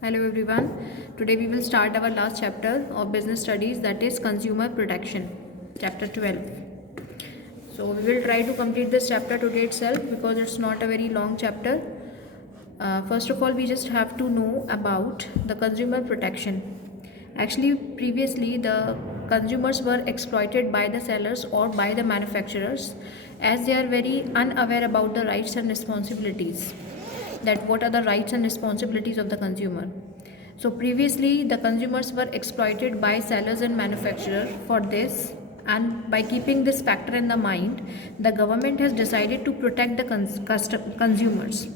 Hello everyone. Today we will start our last chapter of business studies, that is consumer protection, chapter 12. So we will try to complete this chapter today itself because it's not a very long chapter. First of all, we just have to know about the consumer protection. Actually, previously the consumers were exploited by the sellers or by the manufacturers as they are very unaware about the rights and responsibilities, that what are the rights and responsibilities of the consumer. So previously the consumers were exploited by sellers and manufacturers for this, and by keeping this factor in the mind, the government has decided to protect the consumers.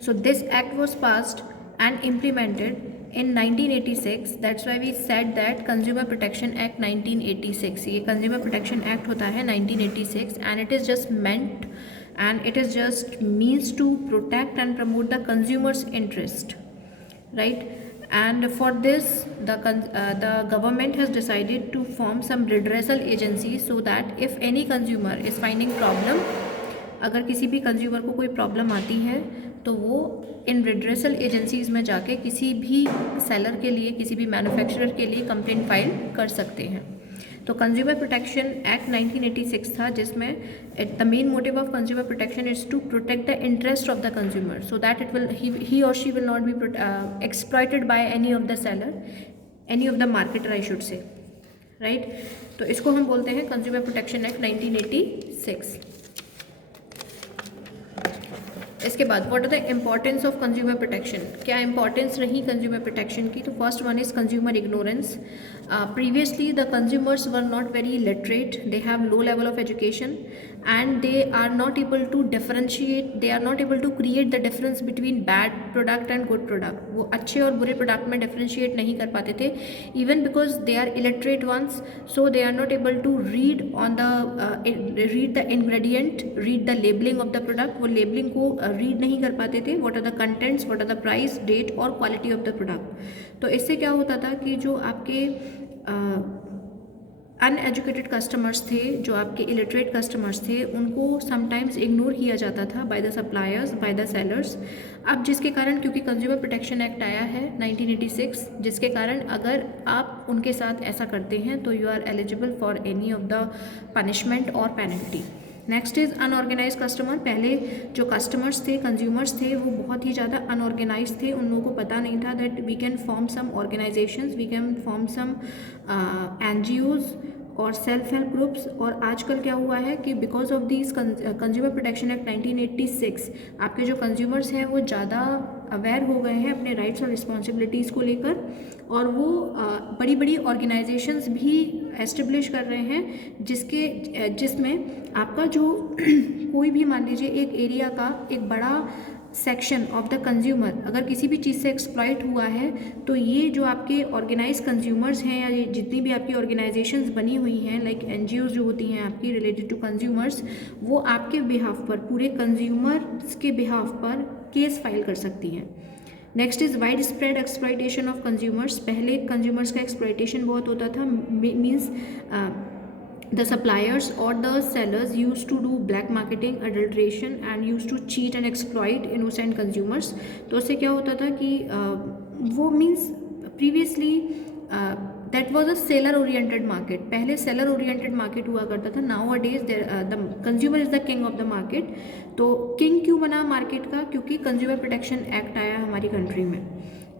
So this act was passed and implemented in 1986. That's why we said that Consumer Protection Act 1986. ये Consumer Protection Act होता है 1986, and it is just meant and it is just means to protect and promote the consumer's interest, right? And for this the government has decided to form some redressal agencies so that if any consumer is finding problem, अगर किसी भी consumer को कोई problem आती है तो वो इन redressal agencies में जाके किसी भी सेलर के लिए, किसी भी मैन्युफैक्चरर के लिए कंप्लेंट फाइल कर सकते हैं. तो कंज्यूमर प्रोटेक्शन एक्ट 1986 था, जिसमें the main motive of consumer protection is to protect the interest of the consumer so that it will he और she will not be exploited by any of the seller, any of the marketer I should say, right. तो इसको हम बोलते हैं consumer protection act 1986. इसके बाद what are the importance of consumer protection. क्या importance रही कंज्यूमर प्रोटेक्शन की? तो first one is consumer ignorance. Previously the consumers were not very literate, they have low level of education and they are not able to differentiate, they are not able to create the difference between bad product and good product. वो अच्छे और बुरे product में differentiate नहीं कर पाते थे, even because they are illiterate ones, so they are not able to read on the read the ingredient, read the labelling of the product. वो लेबलिंग को रीड नहीं कर पाते थे. What are the contents, what are the price, date और quality of the product. तो इससे क्या होता था कि जो आपके अनएजुकेटेड कस्टमर्स थे, जो आपके इलिटरेट कस्टमर्स थे, उनको समटाइम्स इग्नोर किया जाता था by the suppliers, by the sellers. अब जिसके कारण, क्योंकि कंज्यूमर प्रोटेक्शन एक्ट आया है 1986, जिसके कारण अगर आप उनके साथ ऐसा करते हैं तो you are eligible for any of the punishment और penalty. Next is unorganise customer. पहले जो कस्टमर्स थे, कंज्यूमर्स थे, वो बहुत ही ज़्यादा अनऑर्गेनाइज थे. उन लोगों को पता नहीं था that we can form some organisations, we can form some NGOs और सेल्फ हेल्प ग्रुप्स. और आजकल क्या हुआ है कि because of this consumer protection act 1986 आपके जो कंज्यूमर्स हैं वो ज़्यादा अवेयर हो गए हैं अपने राइट्स और रिस्पॉन्सिबिलिटीज़ को लेकर, और वो बड़ी बड़ी ऑर्गेनाइजेशंस भी एस्टेब्लिश कर रहे हैं जिसमें आपका जो कोई भी, मान लीजिए एक एरिया का एक बड़ा सेक्शन ऑफ द कंज्यूमर अगर किसी भी चीज़ से एक्सप्लॉइट हुआ है, तो ये जो आपके ऑर्गेनाइज कंज्यूमर्स हैं या ये जितनी भी आपकी ऑर्गेनाइजेशंस बनी हुई हैं, लाइक एनजीओज जो होती हैं आपकी रिलेटेड टू कंज्यूमर्स, वो आपके बिहाफ पर, पूरे कंज्यूमर्स के बिहाफ पर केस फाइल कर सकती हैं. Next is wide spread exploitation of consumers. पहले कंज्यूमर्स का एक्सप्लॉइटेशन बहुत होता था, means the suppliers or the sellers used to do black marketing, adulteration and used to cheat and exploit innocent consumers. तो उससे क्या होता था कि वो means previously that was a seller oriented market. पहले सेलर ओरिएंटेड मार्केट हुआ करता था. Now a days the consumer is the king of the market. तो किंग क्यों बना मार्केट का? क्योंकि कंज्यूमर प्रोटेक्शन एक्ट आया हमारी कंट्री में,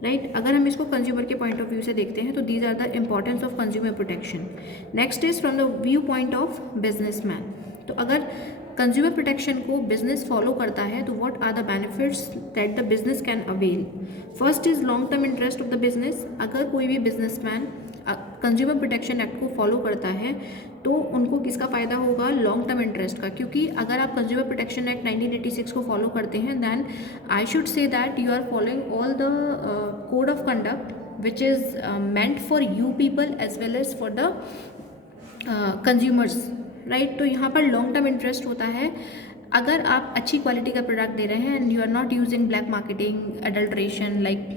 राइट. अगर हम इसको कंज्यूमर के पॉइंट ऑफ व्यू से देखते हैं तो these are the importance of consumer protection. Next is from the view point of businessman. तो अगर कंज्यूमर प्रोटेक्शन को बिजनेस फॉलो करता है तो what are the benefits that the business can avail. First is long term interest of the business. अगर कोई भी businessman consumer protection act को फॉलो करता है तो उनको किसका फ़ायदा होगा? लॉन्ग टर्म इंटरेस्ट का. क्योंकि अगर आप कंज्यूमर प्रोटेक्शन एक्ट 1986 को फॉलो करते हैं, then I should say that you are following all the code of conduct which is meant for you people as well as for the consumers, right. तो यहाँ पर लॉन्ग टर्म इंटरेस्ट होता है. अगर आप अच्छी क्वालिटी का प्रोडक्ट दे रहे हैं and you are not using black marketing, adulteration, like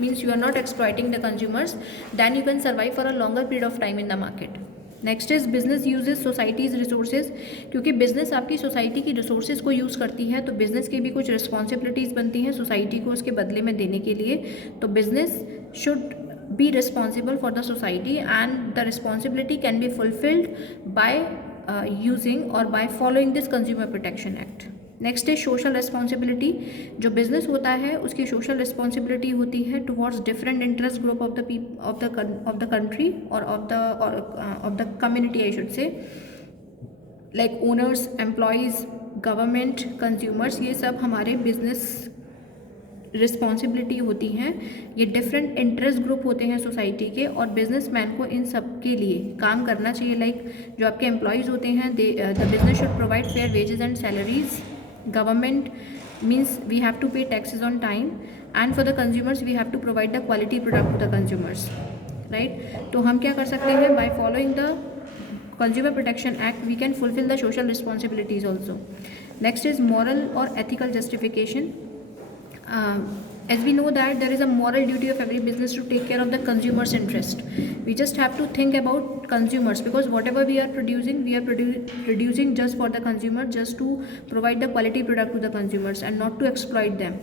means you are not exploiting the consumers, then you can survive for a longer period of time in the market. Next is business uses society's resources, क्योंकि business आपकी society की resources को use करती है, तो business की भी कुछ रिस्पॉन्सिबिलिटीज़ बनती हैं सोसाइटी को उसके बदले में देने के लिए। तो business should be responsible for the society and the responsibility can be fulfilled by using or by following this consumer protection act. Next है सोशल रिस्पॉन्सिबिलिटी। जो बिजनेस होता है उसकी सोशल रिस्पॉन्सिबिलिटी होती है towards different interest group of the country और of the community, I should say, like owners, employees, government, consumers, ये सब हमारे बिजनेस रिस्पॉन्सिबिलिटी होती हैं। ये डिफरेंट इंटरेस्ट ग्रुप होते हैं सोसाइटी के और बिजनेसमैन को इन सब के लिए काम करना चाहिए। लाइक जो आपके एम्प्लॉयज़ होते हैं, the business should provide fair wages and salaries. Government means we have to pay taxes on time and for the consumers we have to provide the quality product to the consumers, right. तो हम क्या कर सकते हैं, by following the consumer protection act we can fulfil the social responsibilities also. Next is moral और ethical justification. As we know that there is a moral duty of every business to take care of the consumer's interest. We just have to think about consumers, because whatever we are producing just for the consumer, just to provide the quality product to the consumers and not to exploit them,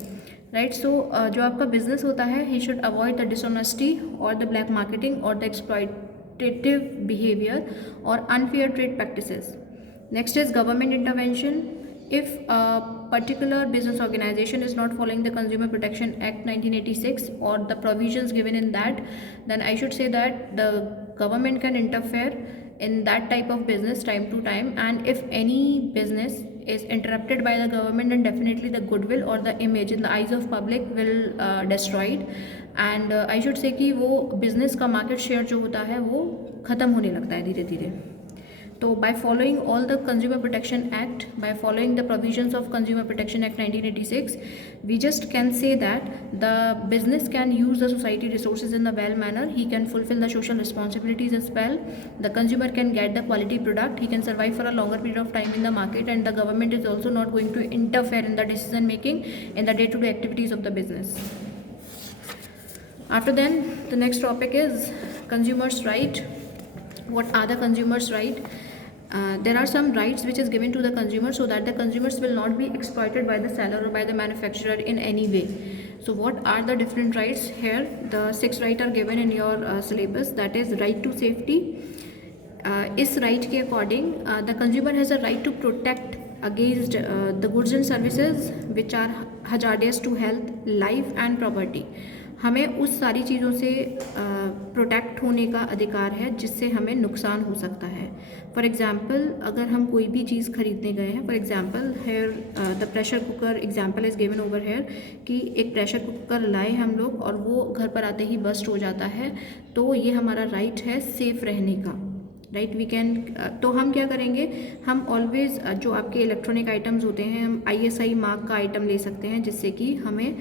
right? So जो आपका business होता है, he should avoid the dishonesty or the black marketing or the exploitative behavior or unfair trade practices. Next is government intervention. If a particular business organization is not following the Consumer Protection Act 1986 or the provisions given in that, then I should say that the government can interfere in that type of business time to time, and if any business is interrupted by the government, then definitely the goodwill or the image in the eyes of public will destroyed, and I should say कि वो business का market share जो होता है वो ख़त्म होने लगता है धीरे धीरे। तो by following all the Consumer Protection Act, by following the provisions of Consumer Protection Act 1986, we just can say that the business can use the society resources in a well manner. He can fulfill the social responsibilities as well. The consumer can get the quality product. He can survive for a longer period of time in the market, and the government is also not going to interfere in the decision making in the day-to-day activities of the business. After then, the next topic is consumers' right. What are the consumers' right? There are some rights which is given to the consumer so that the consumers will not be exploited by the seller or by the manufacturer in any way. So what are the different rights here? The 6 rights are given in your syllabus. That is right to safety. इस right के according the consumer has a right to protect against the goods and services which are hazardous to health, life and property. हमें उस सारी चीज़ों से protect होने का अधिकार है जिससे हमें नुकसान हो सकता है। फॉर एग्ज़ाम्पल, अगर हम कोई भी चीज़ खरीदने गए हैं, for example here the pressure cooker example is given over here, कि एक प्रेशर कुकर लाए हम लोग और वो घर पर आते ही बस्ट हो जाता है, तो ये हमारा राइट है सेफ़ रहने का, राइट। वी कैन, तो हम क्या करेंगे, हम ऑलवेज़ जो आपके इलेक्ट्रॉनिक आइटम्स होते हैं, हम ISI मार्क का आइटम ले सकते हैं जिससे कि हमें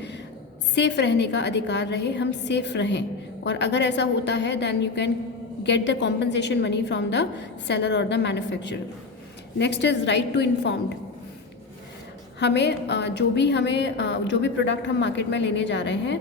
सेफ़ रहने का अधिकार रहे, हम सेफ़ रहें। और अगर ऐसा होता है then you can get the compensation money from the seller और the manufacturer. Next is right to informed. हमें जो भी प्रोडक्ट हम मार्केट में लेने जा रहे हैं,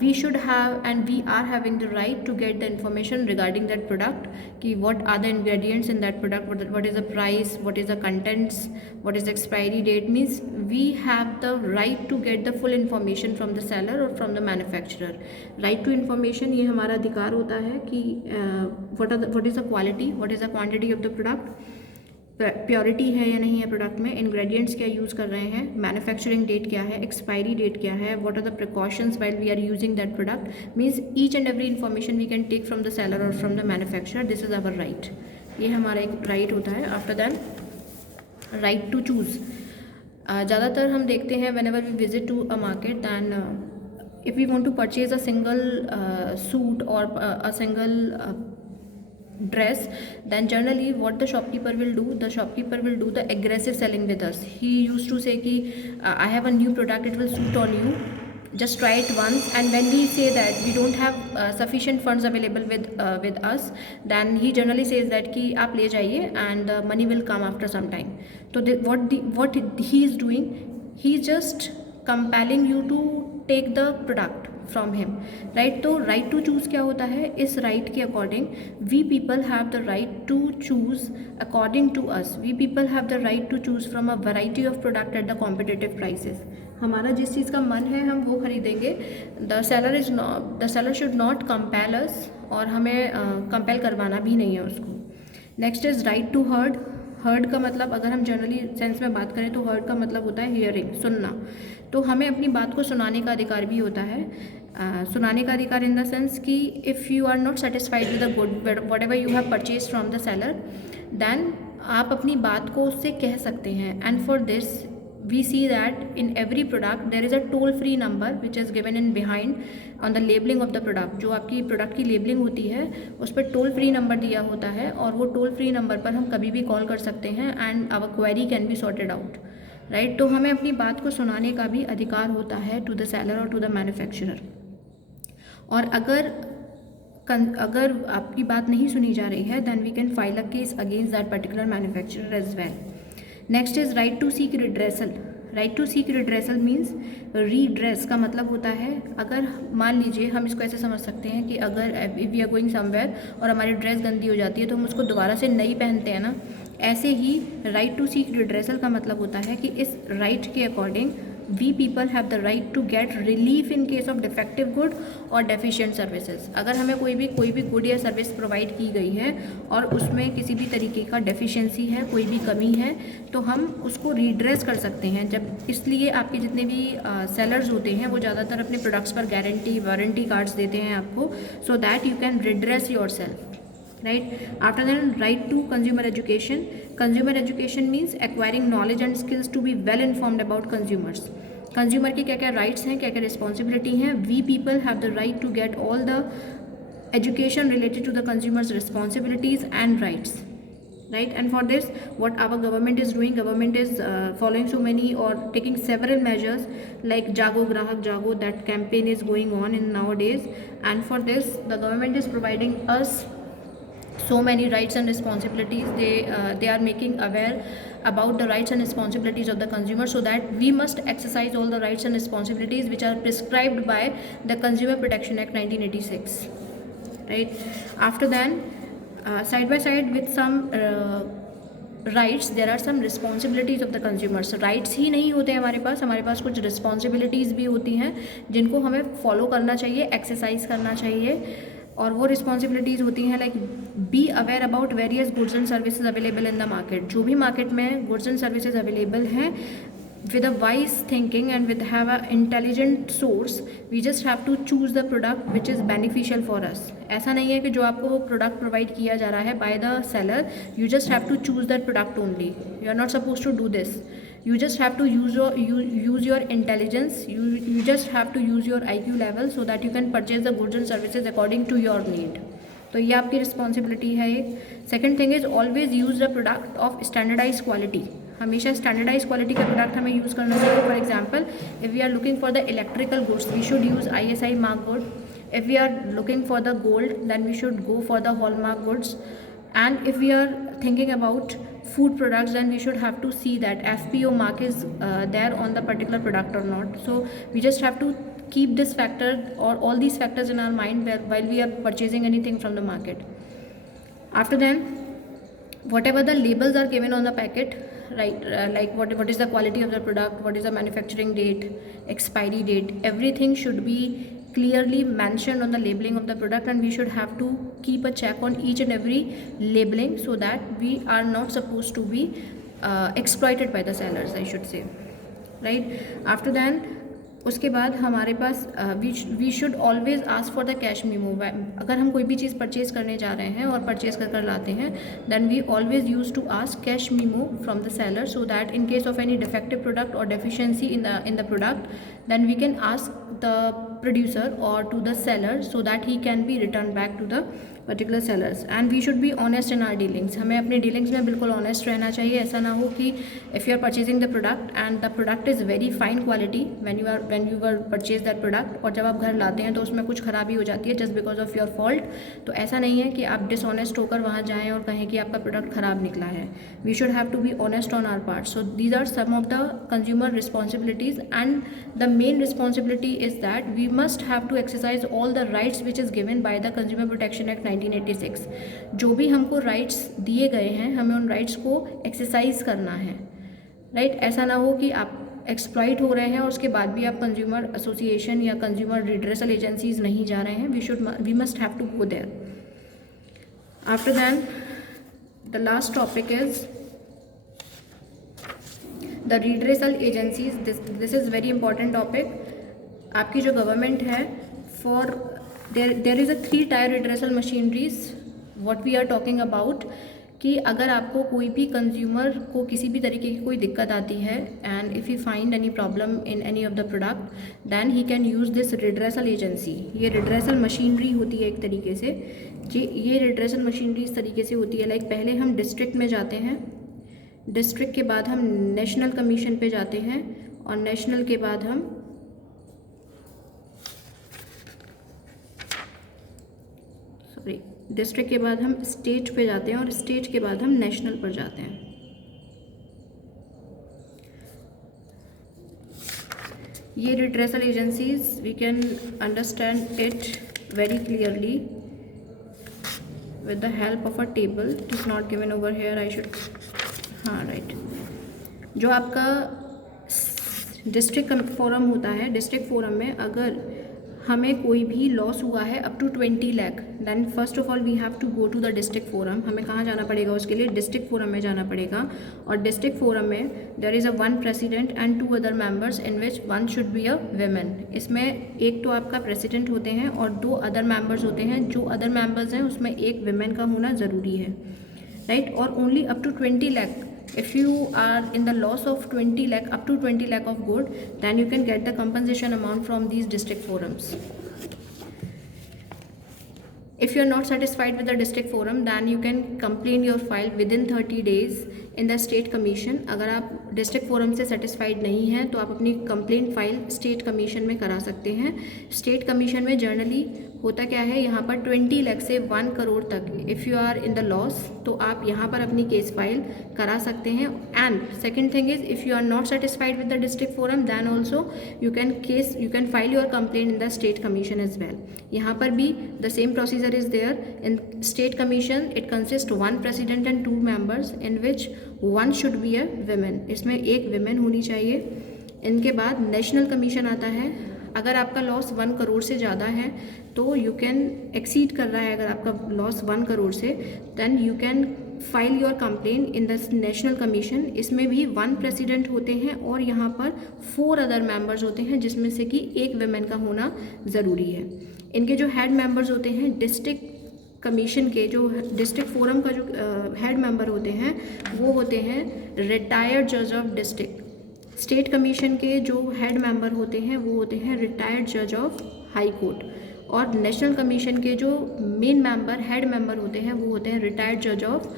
we should have and we are having the right to get the information regarding that product, कि what are the ingredients in that product, what is the price, what is the contents, what is the expiry date. Means we have the right to get the full information from the seller और from the manufacturer. Right to information ये हमारा अधिकार होता है कि what is the quality, what is the quantity of the product, purity है या नहीं है प्रोडक्ट में, इंग्रेडिएंट्स क्या यूज़ कर रहे हैं, मैन्युफैक्चरिंग डेट क्या है, एक्सपायरी डेट क्या है, what are the precautions while we are using that product. Means each and every information we can take from the seller और from the manufacturer. This is our right, ये हमारा एक right होता है। After then right to choose. ज़्यादातर हम देखते हैं whenever we visit to a market, then if we want to purchase a single suit और a single dress, then generally what the shopkeeper will do, the shopkeeper will do the aggressive selling with us. He used to say ki I have a new product, it will suit on you, just try it once, and when we say that we don't have sufficient funds available with us, then he generally says that ki aap le jaiye and the money will come after some time. So what he is doing, he just compelling you to take the product from him, right. तो right to choose क्या होता है, इस right के according we people have the right to choose according to us, we people have the right to choose from a variety of product at the competitive prices. हमारा जिस चीज़ का मन है हम वो खरीदेंगे। The seller should not compel us, और हमें कंपेल करवाना भी नहीं है उसको। Next is right to heard. Heard का मतलब अगर हम जनरली सेंस में बात करें तो हर्ड का मतलब होता है हियरिंग, सुनना। तो हमें अपनी बात को सुनाने का अधिकार भी होता है। सुनाने का अधिकार इन द सेंस कि if you are not satisfied with the good whatever you have purchase from the seller, then आप अपनी बात को उससे कह सकते हैं। And for this we see that in every product there is a toll free number which is given in behind on the labeling of the product। जो आपकी प्रोडक्ट की लेबलिंग होती है उस पर टोल फ्री नंबर दिया होता है, और वो टोल फ्री नंबर पर हम कभी भी कॉल कर सकते हैं and our query can be sorted out, right. तो हमें अपनी बात को सुनाने का भी अधिकार होता है टू द सेलर और टू द मैन्युफैक्चरर। और अगर आपकी बात नहीं सुनी जा रही है then we can file a case against that particular manufacturer as well. Next is right to seek redressal. Right to seek redressal means redress का मतलब होता है, अगर मान लीजिए हम इसको ऐसे समझ सकते हैं कि अगर if we are going somewhere और हमारी ड्रेस गंदी हो जाती है तो हम उसको दोबारा से नई पहनते हैं ना, ऐसे ही राइट टू सीक रिड्रेसल का मतलब होता है कि इस राइट के according we people have the right to get relief in case of defective good और डेफिशिएंट सर्विसेज। अगर हमें कोई भी गुड या सर्विस प्रोवाइड की गई है और उसमें किसी भी तरीके का डेफिशिएंसी है, कोई भी कमी है, तो हम उसको रीड्रेस कर सकते हैं। जब इसलिए आपके जितने भी सेलर्स होते हैं वो ज़्यादातर अपने प्रोडक्ट्स पर गारंटी वारंटी कार्ड्स देते हैं आपको, so that you can redress your self, right? After that, right to consumer education. Consumer education means acquiring knowledge and skills to be well informed about consumers. Consumer की क्या क्या rights हैं, क्या क्या responsibility हैं। We people have the right to get all the education related to the consumers responsibilities and rights, right? And for this what our government is doing, government is following so many or taking several measures like Jago Grahak Jago, that campaign is going on in nowadays, and for this the government is providing us so many rights and responsibilities. They are making aware about the rights and responsibilities of the consumer, so that we must exercise all the rights and responsibilities which are prescribed by the Consumer Protection Act 1986, right? After then side by side with some rights there are some responsibilities of the consumers. Rights ही नहीं होते हमारे पास कुछ responsibilities भी होती हैं जिनको हमें फॉलो करना चाहिए, एक्सरसाइज करना चाहिए। और वो रिस्पॉन्सिबिलिटीज़ होती हैं like be aware about various goods and services available in the market. जो भी मार्केट में गुड्स एंड सर्विसेज अवेलेबल हैं, with a wise thinking and with have a intelligent source, we just have to choose the product which is beneficial for us। ऐसा नहीं है कि जो आपको प्रोडक्ट प्रोवाइड किया जा रहा है by the seller, you just have to choose that product only, you are not supposed to do this। you just have to use your intelligence, you just have to use your IQ level so that you can purchase the goods and services according to your need। तो ये आपकी responsibility है एक। Second thing is always use the product of standardise quality. हमेशा standardise quality का product हमें use करना चाहिए। For example, if we are looking for the electrical goods we should use ISI mark good. If we are looking for the gold then we should go for the hallmark goods. and if we are thinking about food products then we should have to see that FPO mark is there on the particular product or not। So we just have to keep this factor or all these factors in our mind while we are purchasing anything from the market। After then, whatever the labels are given on the packet, right, like what is the quality of the product, what is the manufacturing date, expiry date, everything should be clearly mentioned on the labeling of the product, and we should have to keep a check on each and every labeling so that we are not supposed to be exploited by the sellers, I should say, right? After then, उसके बाद हमारे पास we should always ask for the cash memo. अगर हम कोई भी चीज़ purchase करने जा रहे हैं और परचेज़ कर लाते हैं then we always use to ask cash memo from the seller so that in case of any defective product और deficiency in the product then we can ask the producer और to the seller so that he can be returned back to the particular sellers, and we should be honest in our dealings. हमें अपने dealings में बिल्कुल honest रहना चाहिए। ऐसा ना हो कि if you are purchasing the product and the product is very fine quality when you were purchase that product, और जब आप घर लाते हैं तो उसमें कुछ खराबी हो जाती है just because of your fault. तो ऐसा नहीं है कि आप डिसऑनेस्ट होकर वहाँ जाएँ और कहें कि आपका प्रोडक्ट ख़राब निकला है। We should have to be honest on our part. So these are some of the consumer responsibilities, and the main responsibility is that we must have to exercise all the rights which is given by the consumer protection act 1986। जो भी हमको rights दिए गए हैं हमें उन rights को exercise करना है, राइट। ऐसा ना हो कि आप एक्सप्लॉइट हो रहे हैं और उसके बाद भी आप कंज्यूमर एसोसिएशन या कंज्यूमर रिड्रेसल एजेंसीज नहीं जा रहे हैं। We must have to go there. After than the last topic is the redressal agencies. This is very important topic. आपकी जो गवर्नमेंट है, for there is a 3 tier redressal machineries what we are talking about, कि अगर आपको कोई भी consumer को किसी भी तरीके की कोई दिक्कत आती है and if you find any problem in any of the product then he can use this redressal agency. ये रिड्रेसल मशीनरी होती है एक तरीके से। ये रिड्रेसल मशीनरी इस तरीके से होती है, लाइक पहले हम डिस्ट्रिक्ट में जाते हैं, डिस्ट्रिक्ट के बाद हम नेशनल कमीशन पे जाते हैं, और नेशनल के बाद हम डिस्ट्रिक्ट के बाद हम स्टेट पे जाते हैं, और स्टेट के बाद हम नेशनल पर जाते हैं। ये redressal agencies we can understand it very clearly with the help of a table. It is not given over here, I should, हाँ राइट। जो आपका डिस्ट्रिक्ट फोरम होता है, डिस्ट्रिक्ट फोरम में अगर हमें कोई भी लॉस हुआ है up to 20 lakh, then first of all we have to go to the district forum. हमें कहाँ जाना पड़ेगा उसके लिए? डिस्ट्रिक्ट फोरम में जाना पड़ेगा। और डिस्ट्रिक्ट फोरम में there is a 1 president and 2 other members in which 1 should be a women. इसमें एक तो आपका प्रेसिडेंट होते हैं और 2 अदर मेंबर्स होते हैं। जो अदर मेंबर्स हैं उसमें एक विमेन का होना ज़रूरी है, राइट। और only up to 20 lakh, if you are in the loss of 20 lakh, up to 20 lakh of good, then you can get the compensation amount from these district forums. If you are not satisfied with the district forum, then you can complain your file within 30 days in the state commission. अगर आप district forum से satisfied नहीं हैं तो आप अपनी complaint file state commission में करा सकते हैं। स्टेट कमीशन में जनरली होता क्या है, यहाँ पर 20 लाख से 1 करोड़ तक if you are in the loss तो आप यहाँ पर अपनी केस फाइल करा सकते हैं। And second thing is, if you are not satisfied with the district forum then also you can file your complaint in the state commission as well. यहाँ पर भी the same procedure is there. In state commission it consist 1 president and 2 members in which 1 should be a women. इसमें एक women होनी चाहिए। इनके बाद national commission आता है। अगर आपका लॉस 1 करोड़ से ज़्यादा है तो यू कैन एक्सीड कर रहा है, अगर आपका लॉस 1 करोड़ से, then you can file your complaint in the national commission. इसमें भी 1 प्रेसिडेंट होते हैं और यहाँ पर 4 अदर मेंबर्स होते हैं जिसमें से कि एक विमेन का होना ज़रूरी है। इनके जो हेड मेंबर्स होते हैं डिस्ट्रिक्ट कमीशन के, जो डिस्ट्रिक्ट फोरम का जो हेड मेंबर होते हैं वो होते हैं रिटायर्ड जज ऑफ डिस्ट्रिक्ट। स्टेट कमीशन के जो हेड मेंबर होते हैं वो होते हैं रिटायर्ड जज ऑफ हाई कोर्ट। और नेशनल कमीशन के जो मेन मेंबर हेड मेंबर होते हैं वो होते हैं रिटायर्ड जज ऑफ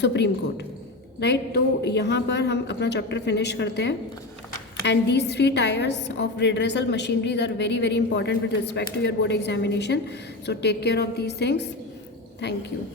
सुप्रीम कोर्ट, राइट। तो यहाँ पर हम अपना चैप्टर फिनिश करते हैं। And these 3 tiers of redressal machineries are very very important with respect to your board examination. So take care of these things. Thank you.